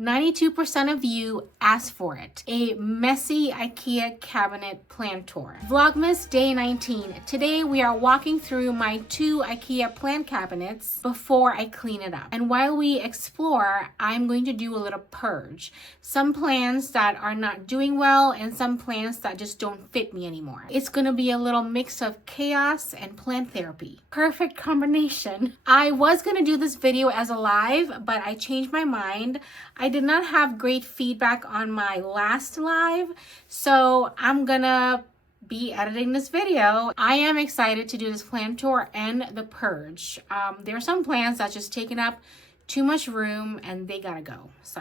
92% of you asked for it. A messy IKEA cabinet plant tour. Vlogmas day 19. Today we are walking through my 2 IKEA plant cabinets before I clean it up. And while we explore, I'm going to do a little purge. Some plants that are not doing well and some plants that just don't fit me anymore. It's going to be a little mix of chaos and plant therapy. Perfect combination. I was going to do this video as a live, but I changed my mind. I did not have great feedback on my last live, so I'm gonna be editing this video. I am excited to do this plant tour and the purge. There are some plants that's just taking up too much room and they gotta go. So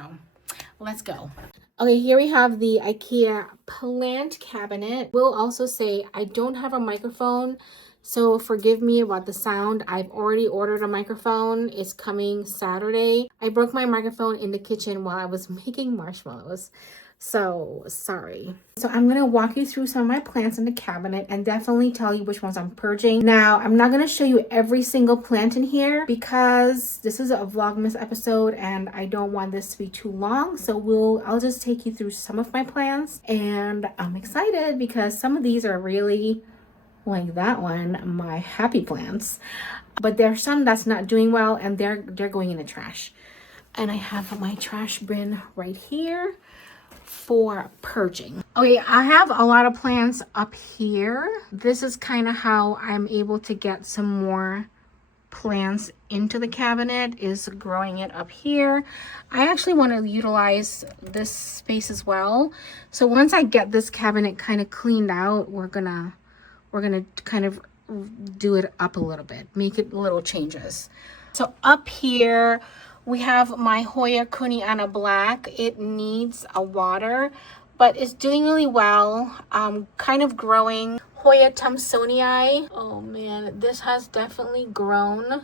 let's go. Okay, here we have the IKEA plant cabinet. Will also say I don't have a microphone, so forgive me about the sound. I've already ordered a microphone. It's coming Saturday. I broke my microphone in the kitchen while I was making marshmallows. So sorry. So I'm going to walk you through some of my plants in the cabinet and definitely tell you which ones I'm purging. Now, I'm not going to show you every single plant in here because this is a Vlogmas episode and I don't want this to be too long. So I'll just take you through some of my plants, and I'm excited because some of these are really, like that one, my happy plants, but there's some that's not doing well and they're going in the trash. And I have my trash bin right here for purging. Okay, I have a lot of plants up here. This is kind of how I'm able to get some more plants into the cabinet, is growing it up here. I actually want to utilize this space as well. So once I get this cabinet kind of cleaned out, we're gonna kind of do it up a little bit, make it little changes. So up here, we have my Hoya Kuniana Black. It needs a water, but it's doing really well. Kind of growing. Hoya Thomsonii. Oh man, this has definitely grown.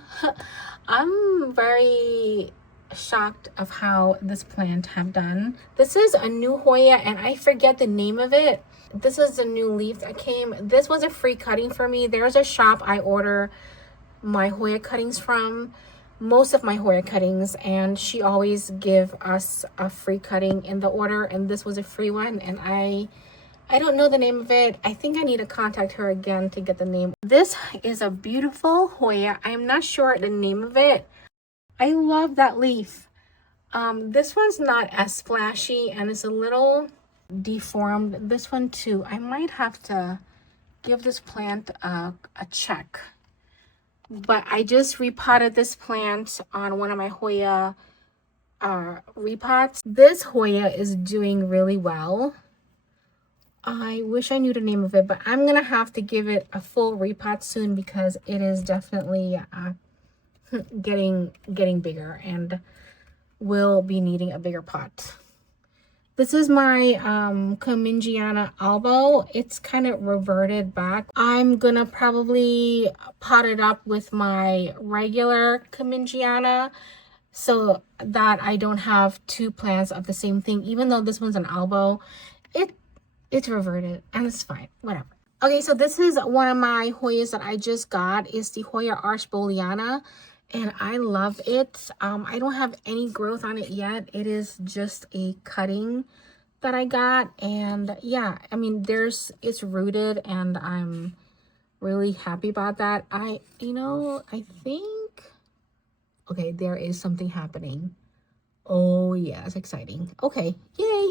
I'm very shocked of how this plant have done. This is a new Hoya and I forget the name of it. This is the new leaf that came. This was a free cutting for me. There's a shop I order my Hoya cuttings from, most of my Hoya cuttings, and she always give us a free cutting in the order, and this was a free one, and I don't know the name of it. I think I need to contact her again to get the name. This is a beautiful Hoya. I'm not sure the name of it. I love that leaf. This one's not as splashy and it's a little deformed. This one too. I might have to give this plant a check. But I just repotted this plant on one of my Hoya repots. This Hoya is doing really well. I wish I knew the name of it, but I'm gonna have to give it a full repot soon because it is definitely getting bigger and will be needing a bigger pot. This is my Kamingiana Albo. It's kind of reverted back. I'm gonna probably pot it up with my regular Kamingiana so that I don't have 2 plants of the same thing. Even though this one's an Albo, it's reverted and it's fine, whatever. Okay, so this is one of my Hoyas that I just got. It's the Hoya Archboliana. And I love it. I don't have any growth on it yet. It is just a cutting that I got. And yeah, I mean, it's rooted and I'm really happy about that. I think, okay, there is something happening. Oh yeah, it's exciting. Okay, yay.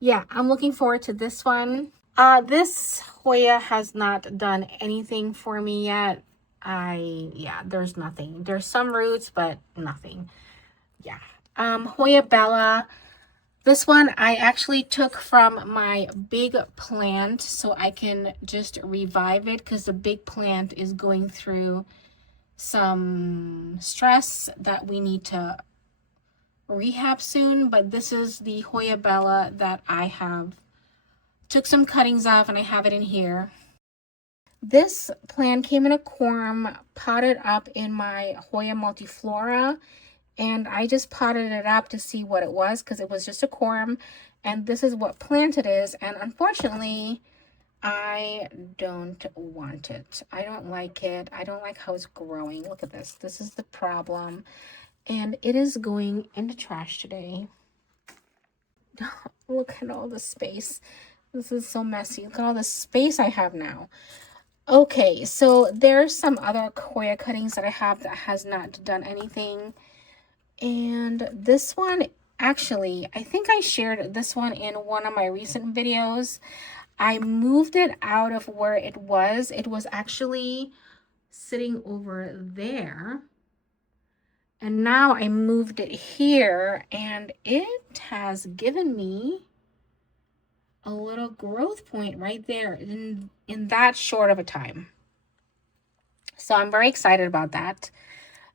Yeah, I'm looking forward to this one. This Hoya has not done anything for me yet. There's nothing. There's some roots, but nothing. Yeah. Hoya Bella. This one I actually took from my big plant so I can just revive it because the big plant is going through some stress that we need to rehab soon. But this is the Hoya Bella that I have took some cuttings off and I have it in here. This plant came in a corm, potted up in my Hoya Multiflora, and I just potted it up to see what it was because it was just a corm, and this is what plant it is. And unfortunately, I don't want it. I don't like it. I don't like how it's growing. Look at this. This is the problem, and it is going in the trash today. Look at all the space. This is so messy. Look at all the space I have now. Okay, so there's some other Hoya cuttings that I have that has not done anything. And this one, actually, I think I shared this one in one of my recent videos. I moved it out of where it was. It was actually sitting over there. And now I moved it here, and it has given me a little growth point right there in that short of a time. So I'm very excited about that.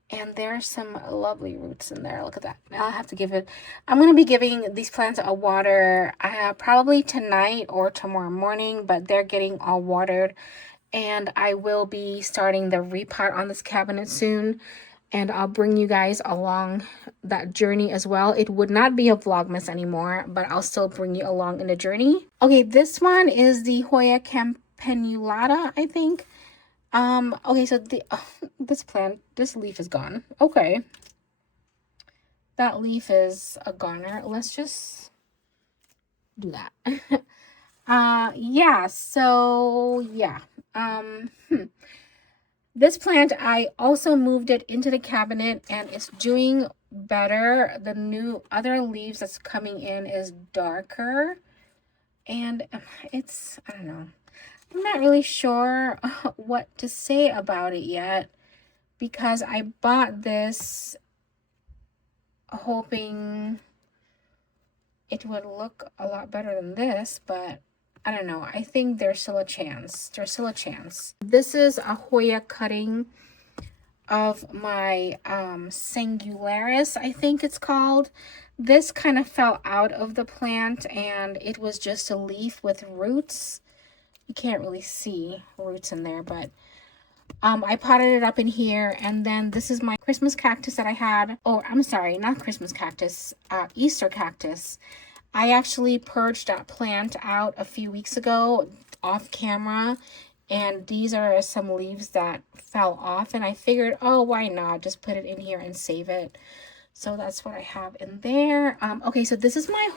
And there's some lovely roots in there. Look at that. I'll have to give it, I'm going to be giving these plants a water probably tonight or tomorrow morning, but they're getting all watered. And I will be starting the repot on this cabinet soon. And I'll bring you guys along that journey as well. It would not be a Vlogmas anymore, but I'll still bring you along in the journey. Okay, this one is the Hoya campanulata, I think. Okay, so this leaf is gone. Okay. That leaf is a goner. Let's just do that. Yeah, so yeah. This plant, I also moved it into the cabinet and it's doing better. The new other leaves that's coming in is darker. And it's, I don't know. I'm not really sure what to say about it yet because I bought this hoping it would look a lot better than this, but I don't know. I think there's still a chance. There's still a chance. This is a Hoya cutting of my Singularis, I think it's called. This kind of fell out of the plant and it was just a leaf with roots. You can't really see roots in there, but I potted it up in here. And then this is my Christmas cactus that I had. Oh, I'm sorry, not Christmas cactus, Easter cactus. I actually purged that plant out a few weeks ago off camera. And these are some leaves that fell off. And I figured, oh, why not? Just put it in here and save it. So that's what I have in there. Okay, so this is my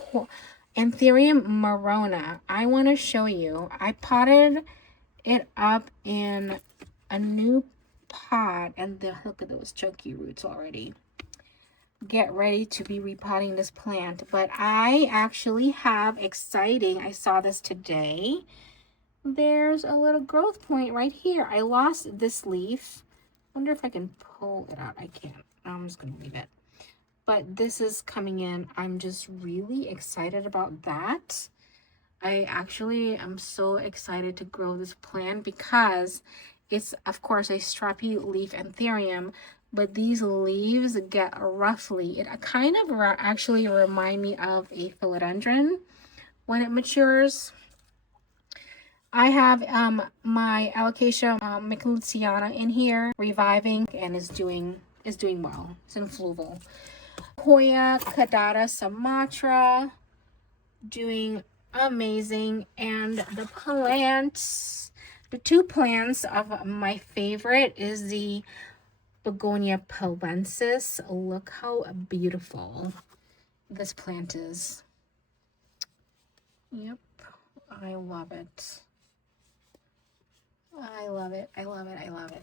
Anthurium marrona. I want to show you. I potted it up in a new pot, and look at those chunky roots already. Get ready to be repotting this plant. But I actually have exciting. I saw this today. There's a little growth point right here. I lost this leaf. Wonder if I can pull it out. I can't. I'm just gonna leave it. But this is coming in. I'm just really excited about that. I actually am so excited to grow this plant because it's, of course, a strappy leaf Anthurium, but these leaves get ruffly. It kind of actually remind me of a philodendron when it matures. I have my Alocasia Micheliciana in here, reviving, and is doing well. It's in fluval. Hoya Caudata Sumatra, doing amazing. And the plants, the two plants of my favorite is the Begonia palensis. Look how beautiful this plant is. Yep, I love it. I love it. I love it. I love it.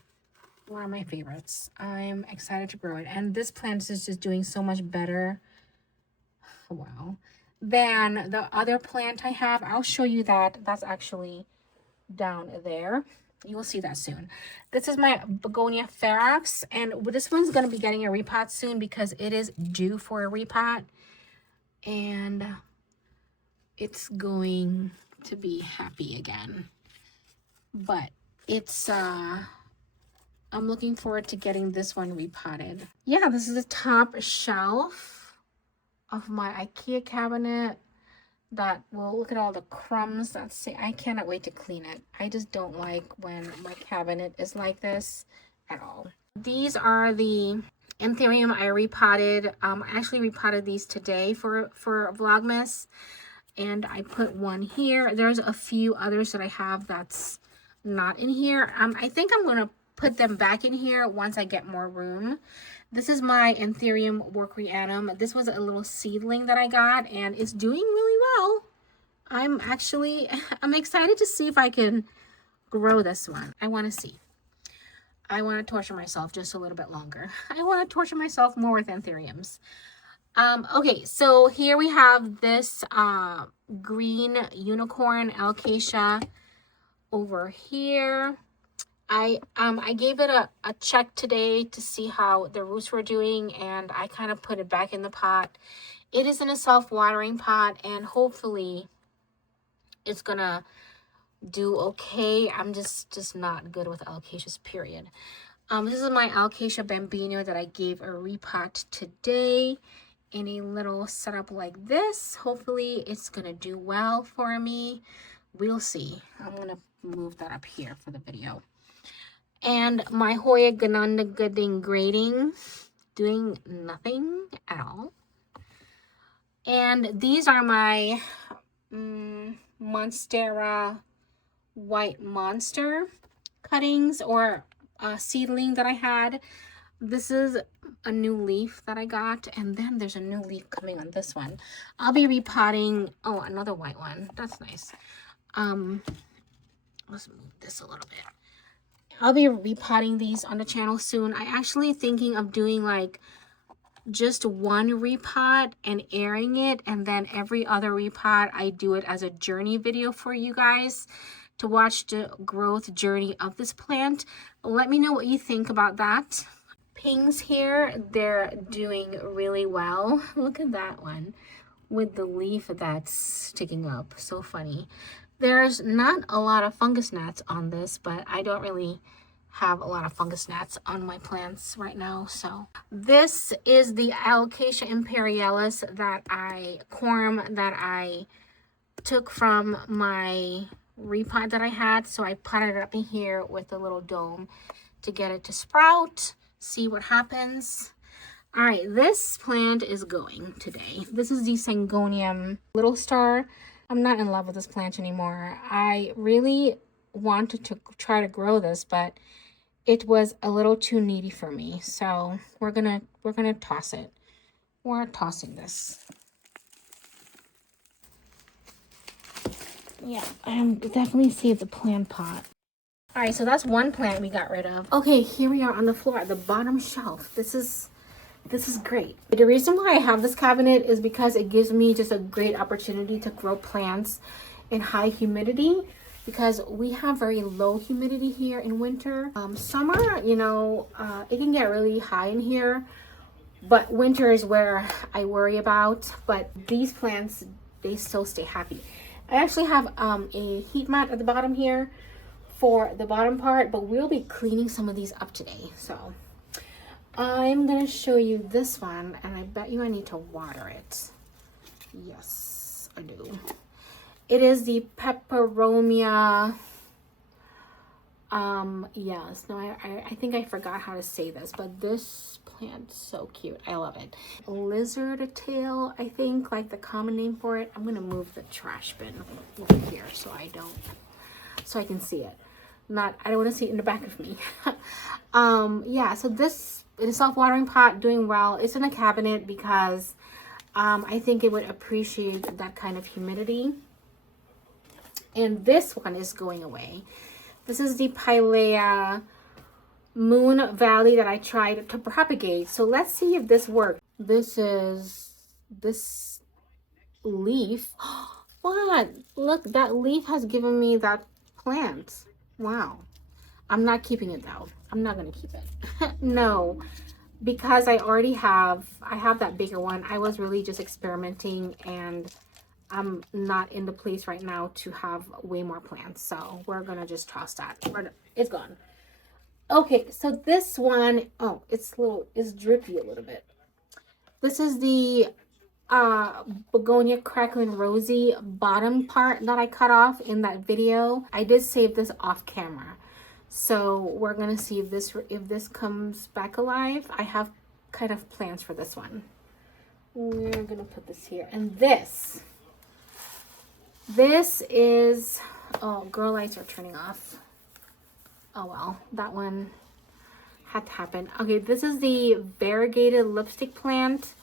One of my favorites. I'm excited to grow it. And this plant is just doing so much better. Wow. Than the other plant I have. I'll show you that. That's actually down there. You will see that soon. This is my Begonia ferox. And this one's going to be getting a repot soon because it is due for a repot. And it's going to be happy again. But it's I'm looking forward to getting this one repotted. Yeah, this is the top shelf of my Ikea cabinet. That will, look at all the crumbs. I cannot wait to clean it. I just don't like when my cabinet is like this at all. These are the Anthurium I repotted. I actually repotted these today for Vlogmas. And I put one here. There's a few others that I have that's not in here. I think I'm going to put them back in here once I get more room. This is my Anthurium workriatum. This was a little seedling that I got, and it's doing really well. I'm excited to see if I can grow this one. I want to see. I want to torture myself just a little bit longer. I want to torture myself more with Anthuriums. Okay, so here we have this green unicorn alocasia over here. I gave it a check today to see how the roots were doing, and I kind of put it back in the pot. It is in a self-watering pot, and hopefully it's gonna do okay. I'm just not good with alocasias, period. This is my alocasia bambino that I gave a repot today in a little setup like this. Hopefully it's gonna do well for me. We'll see. I'm gonna move that up here for the video. And my Hoya Gananda Gooding grading, doing nothing at all. And these are my Monstera White Monster cuttings, or seedling that I had. This is a new leaf that I got, and then there's a new leaf coming on this one. I'll be repotting. Oh, another white one. That's nice. Let's move this a little bit. I'll be repotting these on the channel soon. I actually thinking of doing like just one repot and airing it, and then every other repot I do it as a journey video for you guys to watch the growth journey of this plant. Let me know what you think about that. Pings here, they're doing really well. Look at that one with the leaf that's sticking up. So funny. There's not a lot of fungus gnats on this, but I don't really have a lot of fungus gnats on my plants right now. So this is the Alocasia imperialis corm that I took from my repot that I had. So I potted it up in here with a little dome to get it to sprout, see what happens. All right, this plant is going today. This is the Syngonium Little Star. I'm not in love with this plant anymore. I really wanted to try to grow this, but it was a little too needy for me. So we're gonna toss it. We're tossing this. Yeah, I definitely see the plant pot. All right, so that's one plant we got rid of. Okay, here we are on the floor at the bottom shelf. This is great. The reason why I have this cabinet is because it gives me just a great opportunity to grow plants in high humidity, because we have very low humidity here in winter. Summer, you know, it can get really high in here, but winter is where I worry about. But these plants, they still stay happy. I actually have a heat mat at the bottom here for the bottom part, but we'll be cleaning some of these up today. So I'm gonna show you this one, and I bet you I need to water it. Yes, I do. It is the Peperomia. Yes, no, I think I forgot how to say this, but this plant's so cute. I love it. Lizard tail, I think, like the common name for it. I'm gonna move the trash bin over here so I can see it. I don't want to see it in the back of me. Yeah, so this is a self-watering pot, doing well. It's in a cabinet because I think it would appreciate that kind of humidity. And this one is going away. This is the Pilea Moon Valley that I tried to propagate. So let's see if this works. This is this leaf. What? Look, that leaf has given me that plant. Wow. I'm not keeping it though. I'm not gonna keep it. No, because I have that bigger one. I was really just experimenting, and I'm not in the place right now to have way more plants. So we're gonna just toss that. It's gone. Okay, so this one, oh, it's drippy a little bit. This is the Begonia Crackling Rosy bottom part that I cut off in that video. I did save this off camera, so we're gonna see if this comes back alive. I have kind of plans for this one. We're gonna put this here, and this is, oh, girl lights are turning off. Oh well, that one had to happen. Okay, this is the variegated lipstick plant.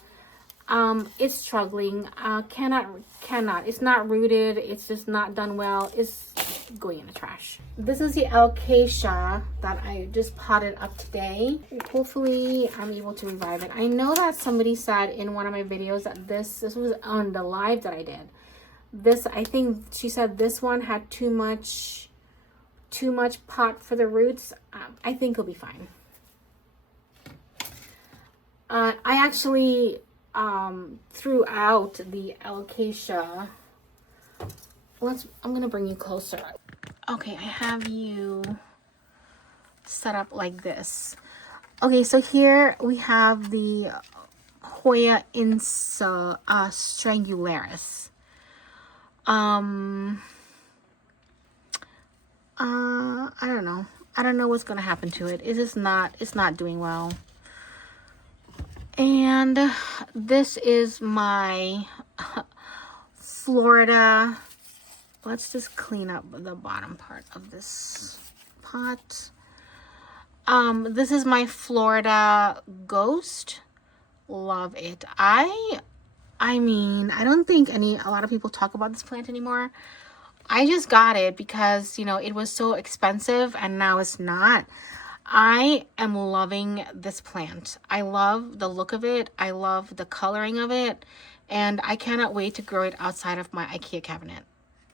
It's struggling. Cannot. It's not rooted. It's just not done well. It's going in the trash. This is the acacia that I just potted up today. Hopefully I'm able to revive it. I know that somebody said in one of my videos that this was on the live that I did. This, I think she said this one had too much pot for the roots. I think it'll be fine. I actually threw out the acacia. I'm gonna bring you closer. Okay, I have you set up like this. Okay, so here we have the Hoya strangularis. I don't know. I don't know what's gonna happen to it. It's not doing well. And this is my Florida. Let's just clean up the bottom part of this pot. This is my Florida Ghost. Love it. I mean, I don't think a lot of people talk about this plant anymore. I just got it because, you know, it was so expensive and now it's not. I am loving this plant. I love the look of it. I love the coloring of it. And I cannot wait to grow it outside of my Ikea cabinet.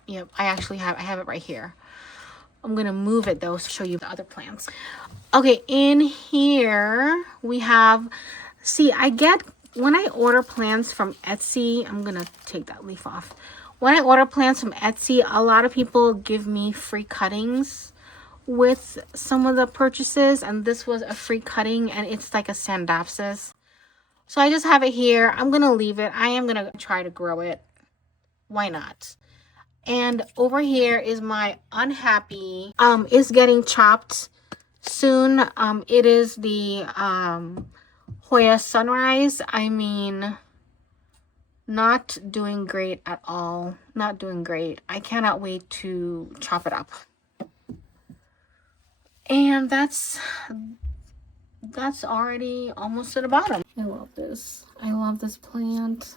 Yep, I have it right here. I'm going to move it though to show you the other plants. Okay, in here we have, see, when I order plants from Etsy, I'm going to take that leaf off. When I order plants from Etsy, a lot of people give me free cuttings with some of the purchases, and this was a free cutting, and it's like a Sandopsis. So I just have it here. I'm gonna leave it. I am gonna try to grow it. Why not? And over here is my unhappy. It's getting chopped soon. It is the Hoya Sunrise. I mean, not doing great at all. Not doing great. I cannot wait to chop it up. And that's already almost to the bottom. I love this. I love this plant.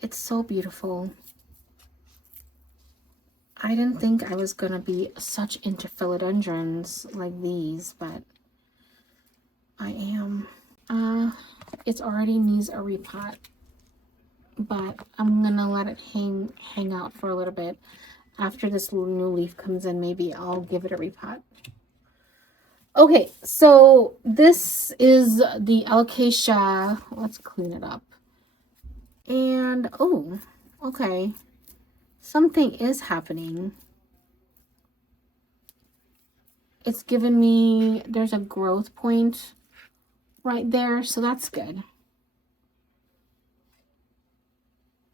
It's so beautiful. I didn't think I was gonna be such into philodendrons like these, but I am. It already needs a repot, but I'm gonna let it hang out for a little bit. After this new leaf comes in, maybe I'll give it a repot. Okay, so this is the acacia. Let's clean it up. And, oh, okay. Something is happening. It's given me, there's a growth point right there, so that's good.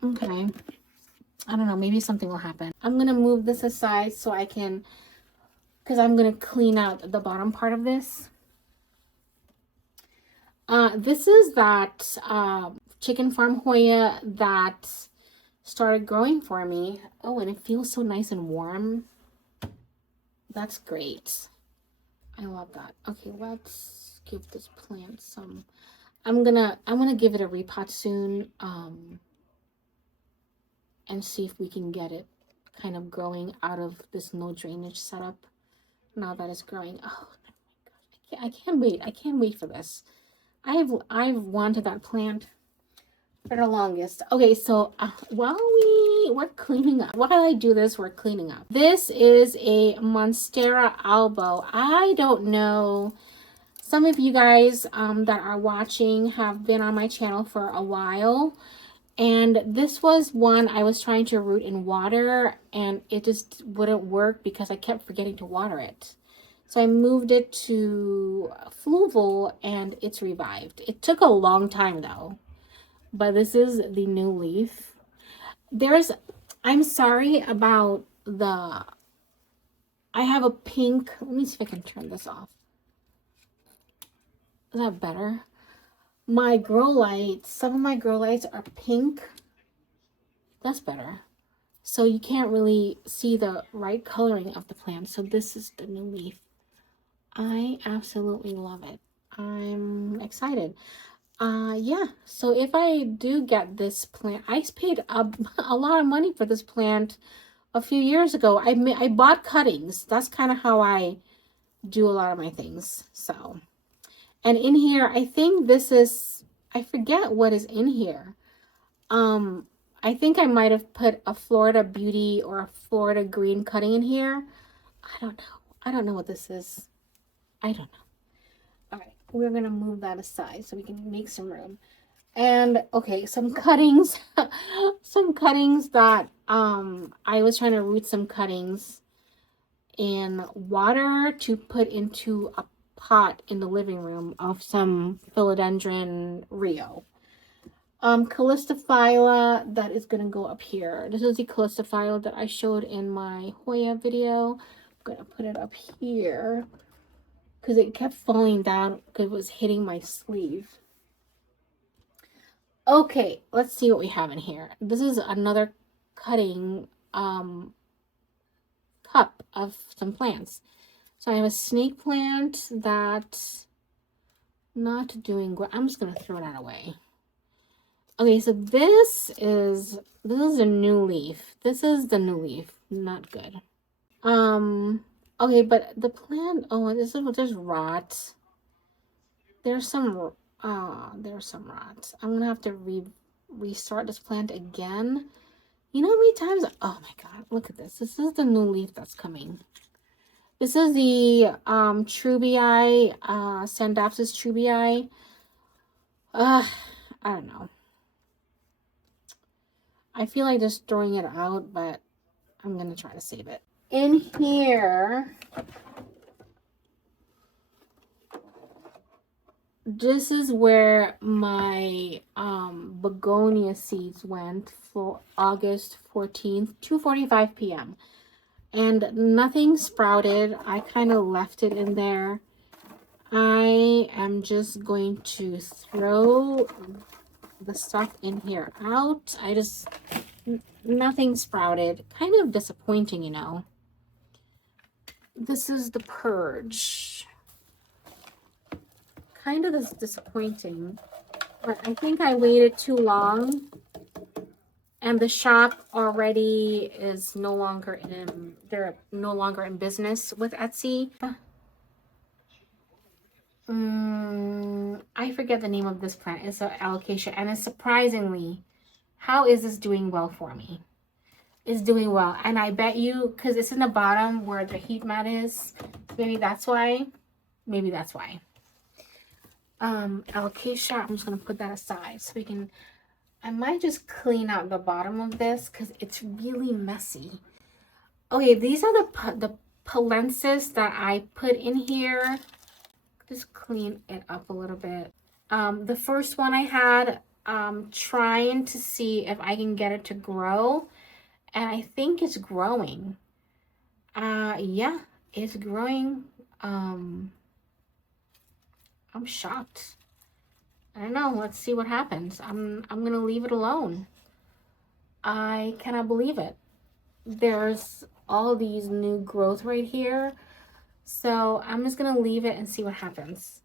Okay. I don't know, maybe something will happen. I'm going to move this aside so I can, because I'm going to clean out the bottom part of this. This is that chicken farm Hoya that started growing for me. Oh, and it feels so nice and warm. That's great. I love that. Okay, let's give this plant some. I'm gonna give it a repot soon. And see if we can get it kind of growing out of this no drainage setup. Now that it's growing. Oh my gosh, I can't wait. I can't wait for this. I've wanted that plant for the longest. Okay, so while we're cleaning up, while I do this, we're cleaning up. This is a Monstera albo. I don't know. Some of you guys that are watching have been on my channel for a while. And this was one I was trying to root in water, and it just wouldn't work because I kept forgetting to water it. So I moved it to Fluval, and it's revived. It took a long time though, but this is the new leaf. I'm sorry about I have a pink, let me see if I can turn this off. Is that better? My grow lights, some of my grow lights are pink. That's better. So you can't really see the right coloring of the plant. So this is the new leaf. I absolutely love it. I'm excited. Yeah, so if I do get this plant, I paid a lot of money for this plant a few years ago. I bought cuttings. That's kind of how I do a lot of my things. So, and in here, I think this is, I forget what is in here. I think I might have put a Florida Beauty or a Florida Green cutting in here. I don't know. I don't know what this is. I don't know. All right, we're gonna move that aside so we can make some room. And okay, some cuttings, some cuttings that I was trying to root some cuttings in water to put into a pot in the living room of some philodendron Rio. Calistophylla, that is going to go up here. This is the Calistophylla that I showed in my Hoya video. I'm going to put it up here because it kept falling down because it was hitting my sleeve. Okay, let's see what we have in here. This is another cutting cup of some plants. So I have a snake plant that's not doing good. I'm just going to throw that away. Okay, so this is a new leaf. This is the new leaf. Not good. Okay, but the plant, oh, there's rot. There's some rot. I'm gonna have to restart this plant again. You know how many times, oh my god, look at this. This is the new leaf that's coming. This is the Trubii, Sandapsis Trubii. I don't know. I feel like just throwing it out, but I'm going to try to save it. In here, this is where my begonia seeds went for August 14th, 2:45 p.m. And nothing sprouted. I kind of left it in there. I am just going to throw the stuff in here out. Nothing sprouted. Kind of disappointing, you know. This is the purge. Kind of disappointing, but I think I waited too long, and the shop already is no longer in. They're no longer in business with Etsy. I forget the name of this plant. It's an alocasia, and it's surprisingly, how is this doing well for me? It's doing well, and I bet you, because it's in the bottom where the heat mat is, maybe that's why. Maybe that's why. Alocasia, I'm just gonna put that aside so we can. I might just clean out the bottom of this because it's really messy. Okay, these are the palensis that I put in here. Just clean it up a little bit. The first one I had, trying to see if I can get it to grow, and I think it's growing. Yeah, it's growing. I'm shocked. I don't know. Let's see what happens. I'm gonna leave it alone. I cannot believe it. There's all these new growth right here. So I'm just gonna leave it and see what happens.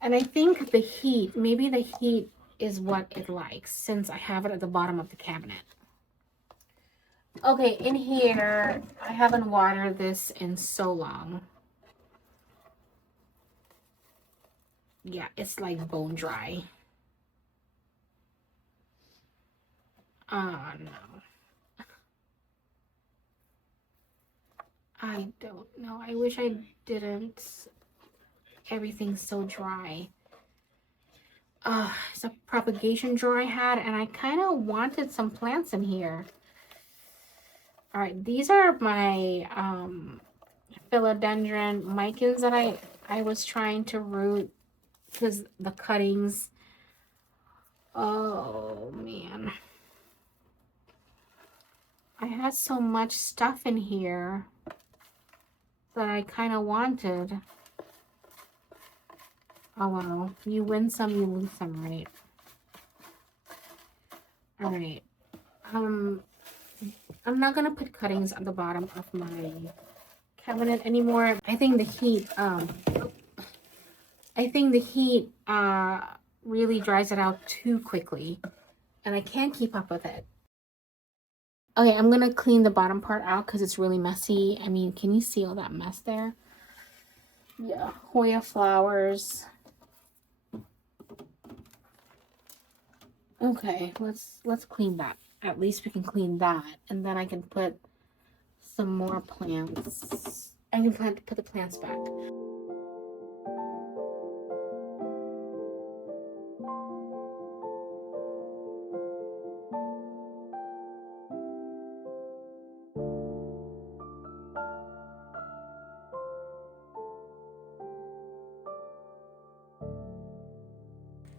And I think the heat, maybe the heat is what it likes since I have it at the bottom of the cabinet. Okay, in here, I haven't watered this in so long. Yeah, it's like bone dry. Oh no. I don't know. I wish I didn't. Everything's so dry. It's a propagation drawer I had, and I kind of wanted some plants in here. All right, these are my philodendron micans that I was trying to root because the cuttings. Oh man, I had so much stuff in here that I kind of wanted. Oh well, you win some, you lose some, right? All right. I'm not gonna put cuttings at the bottom of my cabinet anymore. I think the heat really dries it out too quickly, and I can't keep up with it. Okay, I'm gonna clean the bottom part out because it's really messy. I mean, can you see all that mess there? Yeah, Hoya flowers. Okay, let's clean that. At least we can clean that, and then I can put some more plants. I can put the plants back.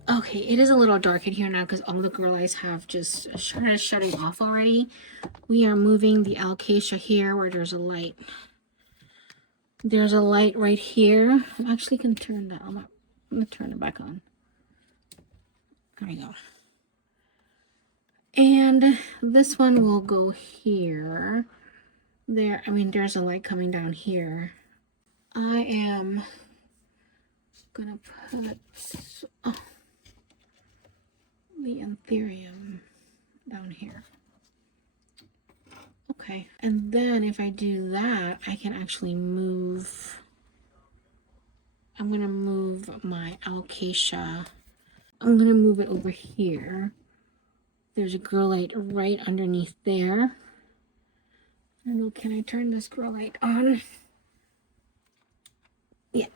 Okay, it is a little dark in here now because all the grow lights have just started shutting off already. We are moving the alocasia here where there's a light. There's a light right here. I actually can turn that. I'm gonna turn it back on. There we go. And this one will go here. There, I mean, there's a light coming down here. I am gonna put the anthurium down here. Okay, and then if I do that, I can actually move. I'm gonna move my alocasia. I'm gonna move it over here. There's a grow light right underneath there. I don't know, can I turn this grow light on? Yeah.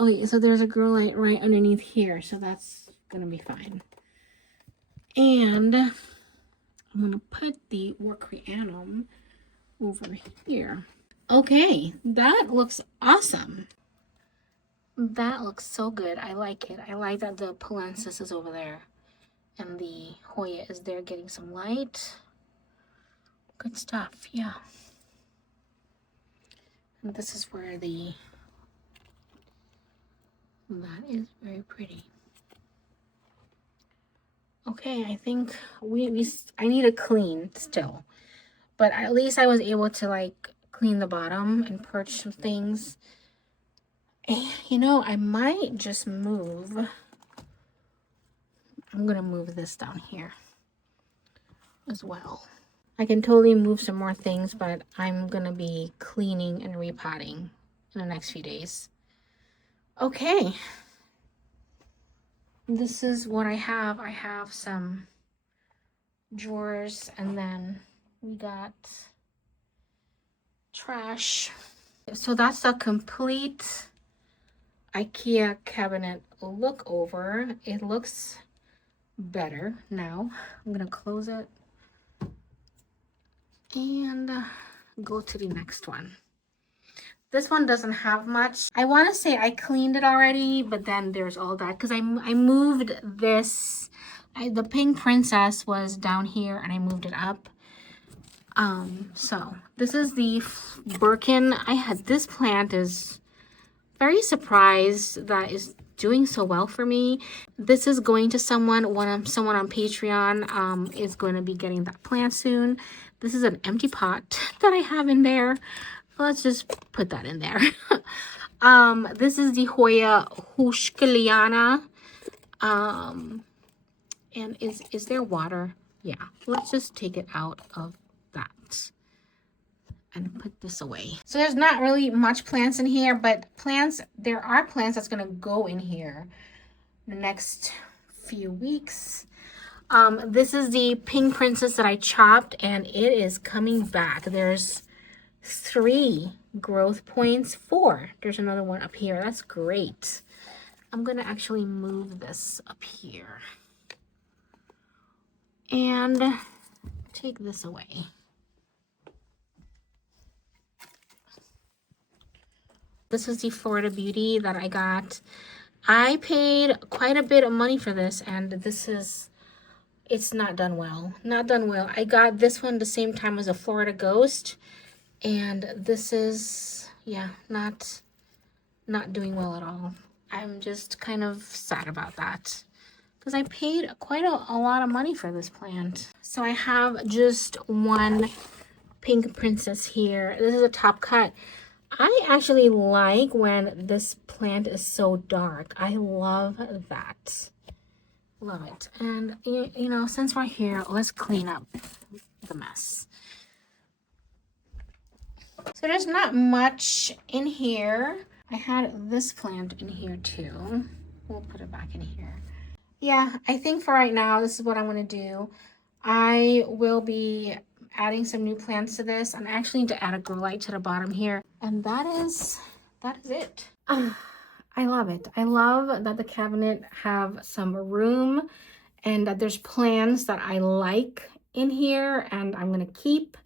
Okay, so there's a grow light right underneath here, so that's gonna be fine. And I'm gonna put the Orchrianum over here. Okay, that looks awesome. That looks so good. I like it. I like that the Polensis is over there and the Hoya is there getting some light. Good stuff, yeah. And this is where that is very pretty. Okay, I think I need to clean still, but at least I was able to like clean the bottom and purge some things. And, you know, I might just move. I'm gonna move this down here as well. I can totally move some more things, but I'm gonna be cleaning and repotting in the next few days. Okay. This is what I have. I have some drawers, and then we got trash. So that's a complete IKEA cabinet look over. It looks better now. I'm gonna close it and go to the next one. This one doesn't have much. I want to say I cleaned it already, but then there's all that because I moved this. The pink princess was down here and I moved it up. So this is the Birkin. This plant is very surprised that is doing so well for me. This is going to someone on Patreon is going to be getting that plant soon. This is an empty pot that I have in there. Let's just put that in there. This is the Hoya Hushkeliana. And is there water? Yeah. Let's just take it out of that and put this away. So there's not really much plants in here, but there are plants that's gonna go in here the next few weeks. This is the pink princess that I chopped, and it is coming back. There's 3 growth points. 4. There's another one up here. That's great. I'm gonna actually move this up here and take this away. This is the Florida Beauty that I got. I paid quite a bit of money for this, and it's not done well. Not done well. I got this one the same time as a Florida Ghost, and this is, yeah, not doing well at all. I'm just kind of sad about that because I paid quite a lot of money for this plant. So I have just one pink princess here. This is a top cut. I actually like when this plant is so dark. I love that. Love it. And you know, since we're here, let's clean up the mess. So there's not much in here. I had this plant in here too. We'll put it back in here. Yeah, I think for right now, this is what I'm going to do. I will be adding some new plants to this. I'm actually going to add a grow light to the bottom here. And that is it. I love it. I love that the cabinet have some room and that there's plants that I like in here and I'm going to keep.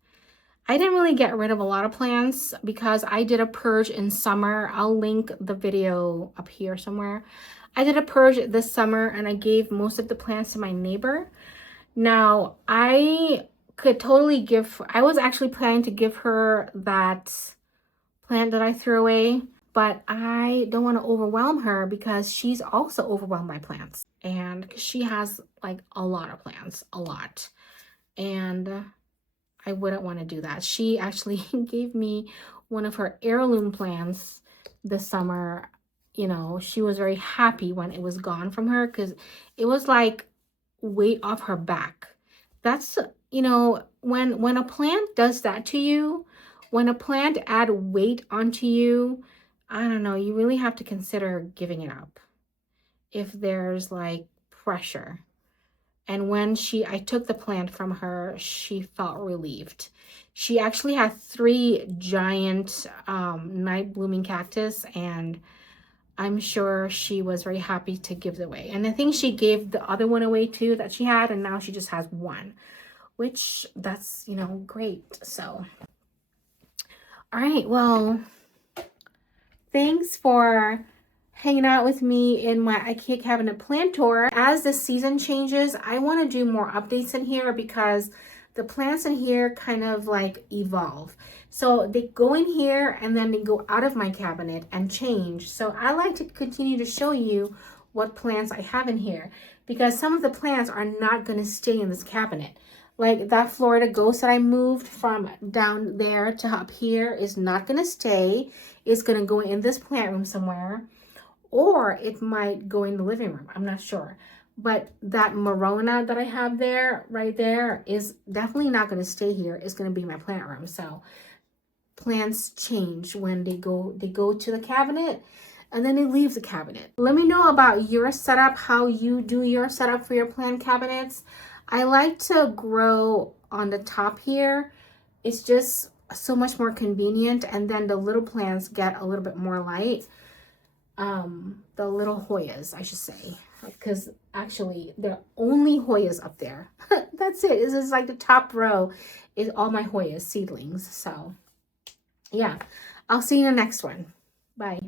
I didn't really get rid of a lot of plants because I did a purge in summer. I'll link the video up here somewhere. I did a purge this summer and I gave most of the plants to my neighbor. Now, I could totally I was actually planning to give her that plant that I threw away, but I don't want to overwhelm her because she's also overwhelmed by plants. And she has like a lot of plants, a lot. And I wouldn't want to do that. She actually gave me one of her heirloom plants this summer. You know, she was very happy when it was gone from her because it was like weight off her back. That's, you know, when a plant does that to you, when a plant add weight onto you, I don't know, you really have to consider giving it up if there's like pressure. And when I took the plant from her, she felt relieved. She actually had 3 giant night blooming cactus, and I'm sure she was very happy to give it away. And I think she gave the other one away too that she had, and now she just has one, which that's, you know, great. So, all right, well, thanks for hanging out with me in my IKEA cabinet plant tour. As the season changes, I want to do more updates in here because the plants in here kind of like evolve. So they go in here and then they go out of my cabinet and change. So I like to continue to show you what plants I have in here because some of the plants are not going to stay in this cabinet. Like that Florida ghost that I moved from down there to up here is not going to stay. It's going to go in this plant room somewhere. Or it might go in the living room. I'm not sure. But that Morona that I have there, right there, is definitely not going to stay here. It's going to be my plant room. So plants change when they go to the cabinet and then they leave the cabinet. Let me know about your setup, how you do your setup for your plant cabinets. I like to grow on the top here. It's just so much more convenient. And then the little plants get a little bit more light. The little Hoyas, I should say, because actually there are only Hoyas up there. That's it. This is like the top row is all my Hoyas seedlings. So yeah, I'll see you in the next one. Bye.